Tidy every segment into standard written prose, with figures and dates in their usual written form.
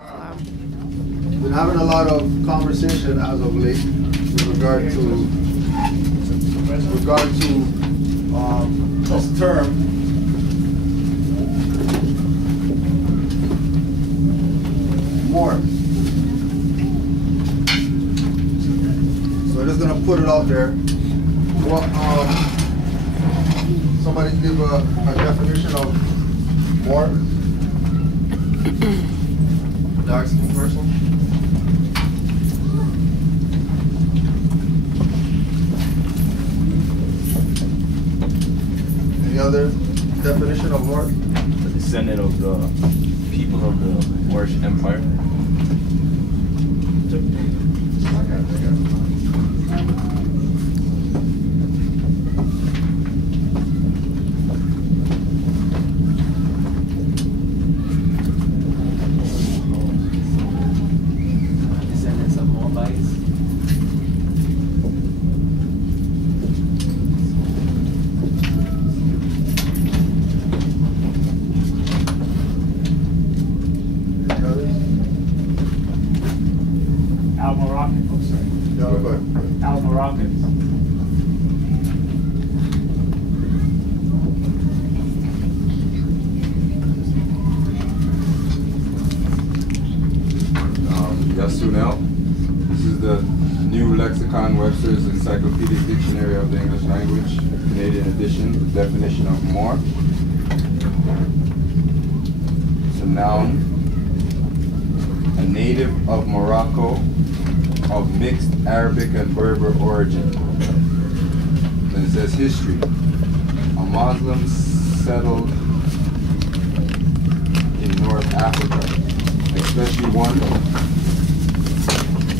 Been having a lot of conversation as of late with regard to this term Moor. So I'm just gonna put it out there. What somebody give a definition of Moor? Dark skin person? Any other definition of Moor? The descendant of the people of the Moorish Empire. This is the new lexicon, Webster's Encyclopedic Dictionary of the English Language, Canadian edition, the definition of Moor. It's a noun, a native of Morocco of mixed Arabic and Berber origin. Then it says history. A Muslim settled in North Africa, especially one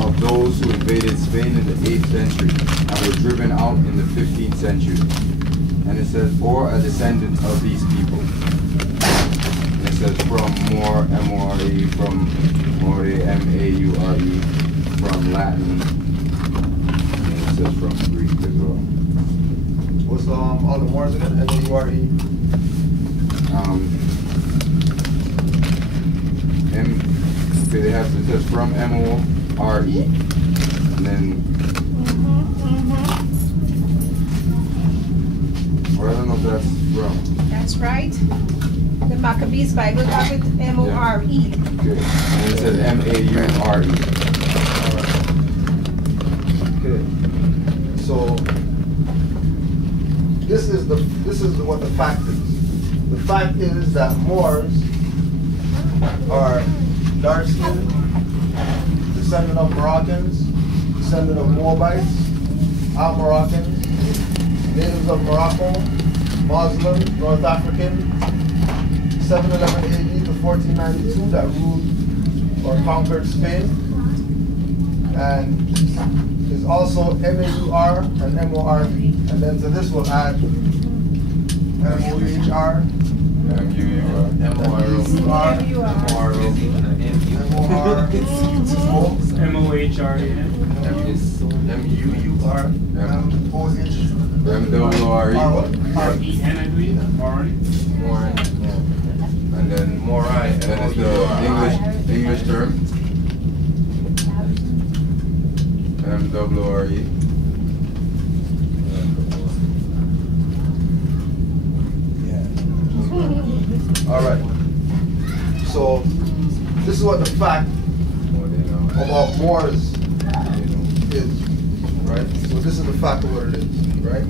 of those who invaded Spain in the 8th century and were driven out in the 15th century. And it says, or a descendant of these people. And it says from Moor, M-O-R-E, from More, M-A-U-R-E, from Latin, and it says from Greek as well. What's all the Moors again? M-A-U-R-E? Okay, they have, it says from M-O-R-E, and then, or I don't know if that's from. That's right. The Maccabees Bible have it M-O-R-E. Okay, and it says M-A-U-R-E. Okay. So this is what the fact is. The fact is that Moors are dark-skinned, descendant of Moroccans, descendant of Moabites, Al-Moroccans, natives of Morocco, Muslim, North African, 711 AD to 1492 that ruled or conquered Spain, and is also M-A-U-R and M-O-R-E. And then to this we'll add M-O-H-R, M-U-U-R, M-O-R-O, M-O-H-R-E-N. M-U-U-R, M-O-H, M-O-R-E, R-E-N, I believe. R-E. and then Morai, and then it's the English term. M-O-R-E. All right. So this is what the fact about Moors is, right? So this is the fact of what it is, right?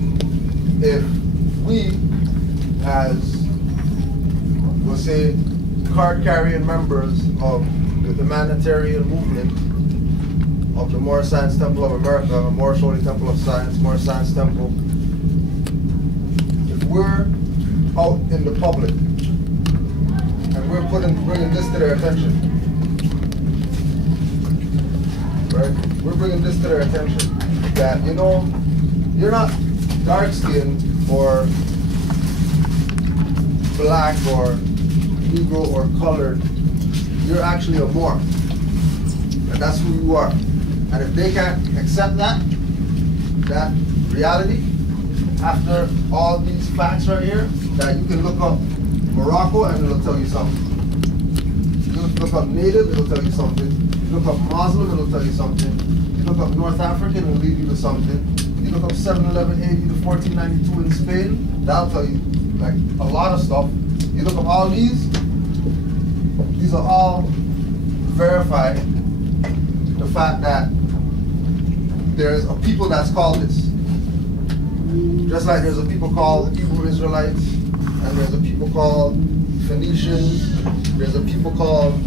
If we, as we'll say, card-carrying members of the humanitarian movement of the Moorish Science Temple of America, or Moorish Holy Temple of Science, Moorish Science Temple, if we're out in the public and we're bringing this to their attention, right? We're bringing this to their attention that, you know, you're not dark-skinned or black or Negro or colored. You're actually a Moor, and that's who you are. And if they can't accept that reality, after all these facts right here, that you can look up Morocco and it'll tell you something. You You look up native, it'll tell you something. You look up Muslim, it'll tell you something. You look up North African, it'll lead you to something. You look up 711 AD to 1492 in Spain, that'll tell you like a lot of stuff. You look up all these are all verified the fact that there's a people that's called this. Just like there's a people called Hebrew Israelites, and there's a people called Phoenicians, there's a people called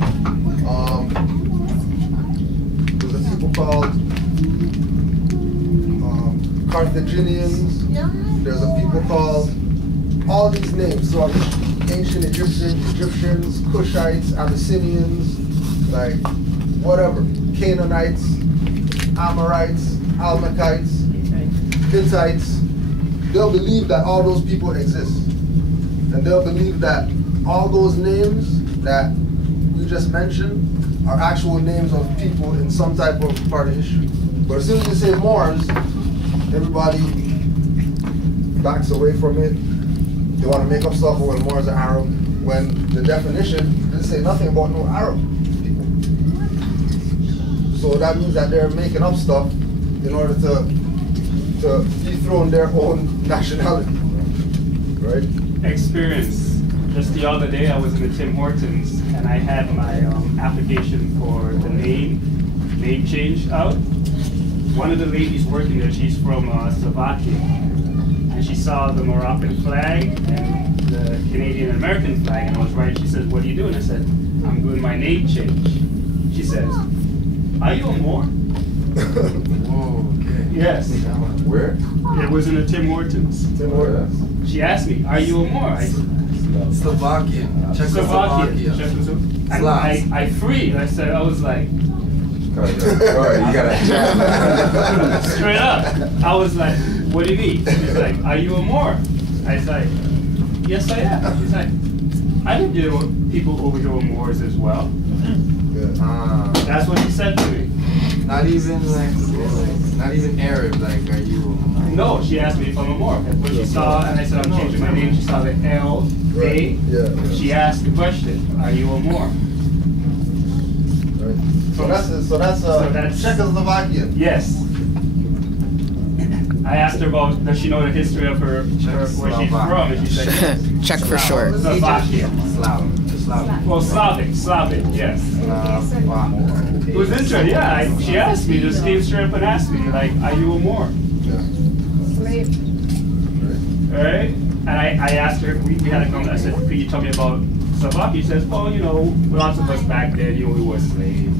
Carthaginians, there's a people called all these names. So ancient Egyptians, Cushites, Abyssinians, like whatever, Canaanites, Amorites, Almacites, Hittites. They'll believe that all those people exist. And they'll believe that all those names that we just mentioned are actual names of people in some type of part of history. But as soon as you say Moors, everybody backs away from it. They want to make up stuff when Moors are Arab, when the definition didn't say nothing about no Arab people. So that means that they're making up stuff in order to dethrone their own nationality, right? Experience. Just the other day, I was in the Tim Hortons, and I had my application for the name change out. One of the ladies working there, she's from Slovakia, and she saw the Moroccan flag and the Canadian American flag, and I was right. She said, "What are you doing?" I said, "I'm doing my name change." She says, "Are you a Moor?" Whoa, okay. Yes. Where? It was in the Tim Hortons. Tim Hortons. She asked me, "Are you a Moor?" I said, Slovakia. Slovakia. And I freed. I said, I was like, Alright, you gotta straight up. I was like, "What do you mean?" She's like, "Are you a Moor?" I was like, "Yes, I am." She's like, "I didn't know people over here were Moors as well." That's what she said to me. not even Arab, like, are you? No, she asked me if I'm a Moor. When she saw, and I said, "I'm changing my name," she saw the L, A. Yeah. She asked the question, "Are you a Moor?" Right. So that's Czechoslovakian. Yes. I asked her about, does she know the history of her where she's from, and she said yes. Czech for short. Slovakia. Slav. Well, Slavic, yes. It was interesting, yeah. She asked me, just came straight up and asked me, like, "Are you a Moor?" Alright? And I asked her, we had a conversation, I said, "Could you tell me about Slovakia?" She says, "Well, you know, lots of us back then, we were slaves."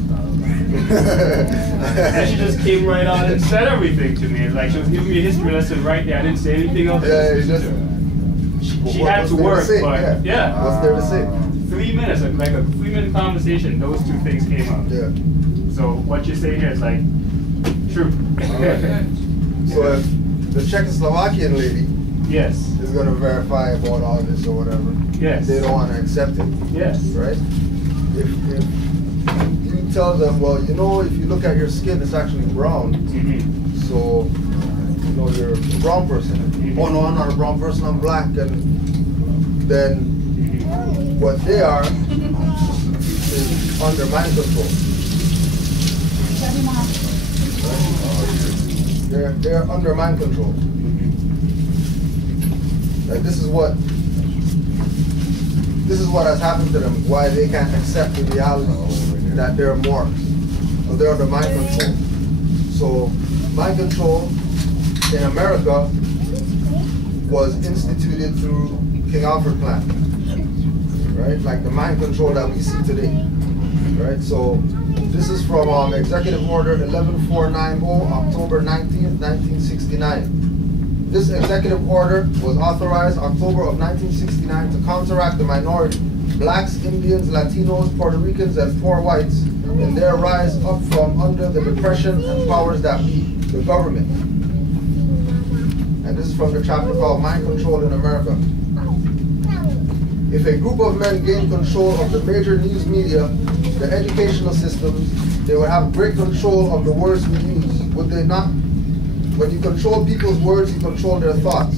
And she just came right on and said everything to me. Like, she was giving me a history lesson right there. I didn't say anything else. Yeah, She had to work, but yeah. What's there to say? 3 minutes, like a 3-minute conversation, those two things came up. Yeah. So what you're saying here is like, true. So if the Czechoslovakian lady Yes. is going to verify about all this or whatever, Yes. they don't want to accept it, Yes. right? If you tell them, well, you know, if you look at your skin, it's actually brown, so, you know, you're a brown person. Oh no, I'm not a brown person, I'm black, and then what they are is under mind control. Right? They're under mind control. Like this is what has happened to them, why they can't accept the reality that they're Moors. So they're under mind control. So mind control in America was instituted through King Alfred Plan. Right? Like the mind control that we see today. Right? So this is from Executive Order 11490, October 19th, 1969. This executive order was authorized October of 1969 to counteract the minority, blacks, Indians, Latinos, Puerto Ricans, and poor whites in their rise up from under the depression and powers that be, the government. And this is from the chapter called Mind Control in America. If a group of men gain control of the major news media, the educational systems, they would have great control of the words we use, would they not? When you control people's words, you control their thoughts.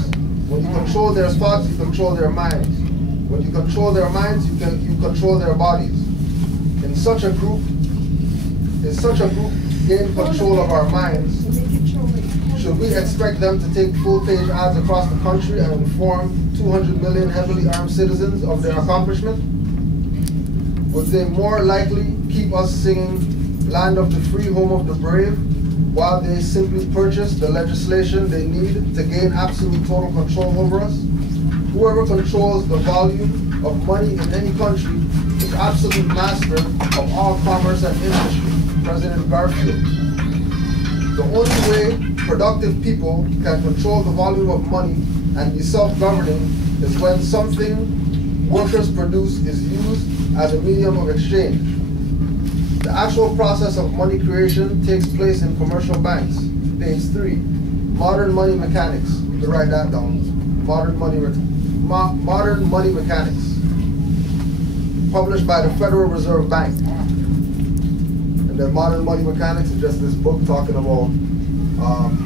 When you control their thoughts, you control their minds. When you control their minds, you control their bodies. In such a group gain control of our minds, should we expect them to take full-page ads across the country and inform 200 million heavily armed citizens of their accomplishment? Would they more likely keep us singing "Land of the Free, Home of the Brave" while they simply purchase the legislation they need to gain absolute total control over us? Whoever controls the volume of money in any country is absolute master of all commerce and industry. President Garfield. The only way productive people can control the volume of money and be self-governing is when something workers produce is used as a medium of exchange. The actual process of money creation takes place in commercial banks. Page 3, Modern Money Mechanics. You can write that down. Modern Money Mechanics. Published by the Federal Reserve Bank. And then Modern Money Mechanics is just this book talking about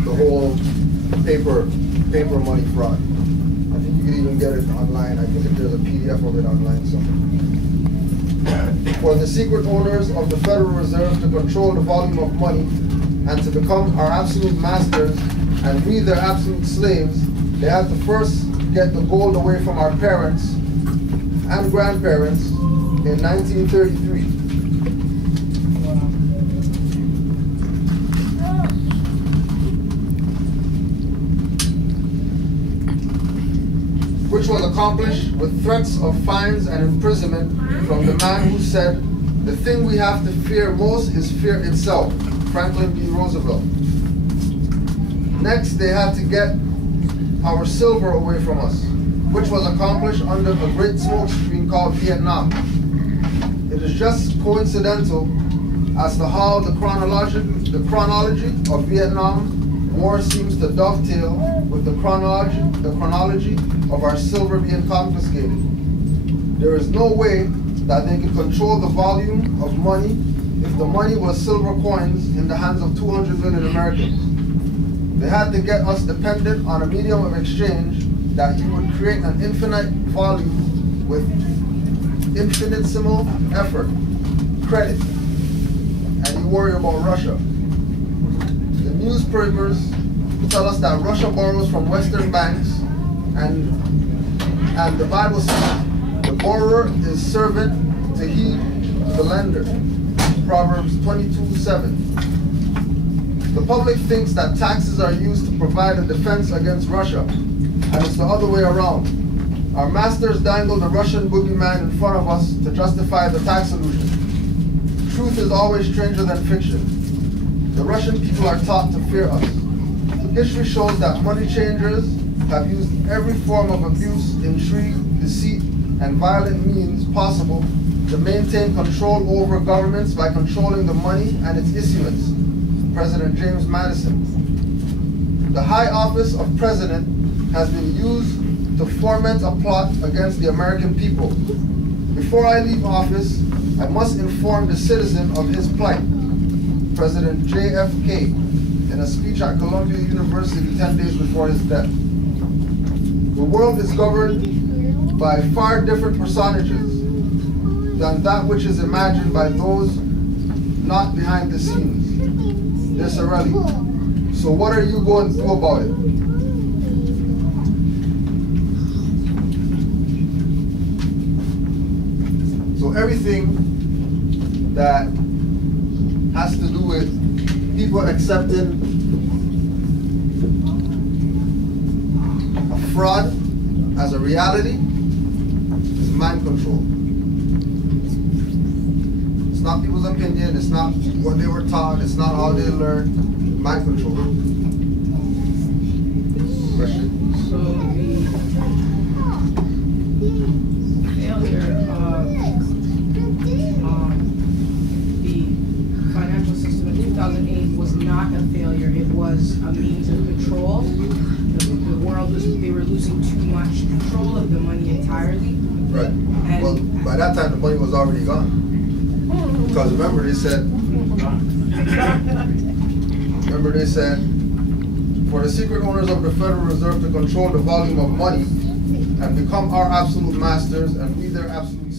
the whole paper money fraud. I think you can even get it online. I think there's a PDF of it online somewhere. For the secret owners of the Federal Reserve to control the volume of money and to become our absolute masters and we their absolute slaves, they had to first get the gold away from our parents and grandparents in 1933. Which was accomplished with threats of fines and imprisonment from the man who said, "The thing we have to fear most is fear itself," Franklin D. Roosevelt. Next, they had to get our silver away from us, which was accomplished under a great smoke screen called Vietnam. It is just coincidental as to how the chronology of Vietnam War seems to dovetail with the chronology of our silver being confiscated. There is no way that they could control the volume of money if the money was silver coins in the hands of 200 million Americans. They had to get us dependent on a medium of exchange that you would create an infinite volume with infinitesimal effort, credit, and you worry about Russia. The newspapers tell us that Russia borrows from Western banks, and the Bible says the borrower is servant to he the lender. Proverbs 22:7. The public thinks that taxes are used to provide a defense against Russia, and it's the other way around. Our masters dangle the Russian boogeyman in front of us to justify the tax illusion. Truth is always stranger than fiction. The Russian people are taught to fear us. History shows that money changers have used every form of abuse, intrigue, deceit, and violent means possible to maintain control over governments by controlling the money and its issuance. President James Madison. The high office of president has been used to foment a plot against the American people. Before I leave office, I must inform the citizen of his plight. President JFK, in a speech at Columbia University 10 days before his death. The world is governed by far different personages than that which is imagined by those not behind the scenes. Desirelli. So what are you going to do about it? So everything that has to do with people accepting a fraud as a reality is mind control. It's not people's opinion, it's not what they were taught, it's not how they learned. Mind control. Question? So the failure of the financial system in 2008 was not a failure, it was a means of control. The world they were losing too much control of the money entirely. Right. And well, by that time the money was already gone. Because remember they said, for the secret owners of the Federal Reserve to control the volume of money and become our absolute masters and we their absolute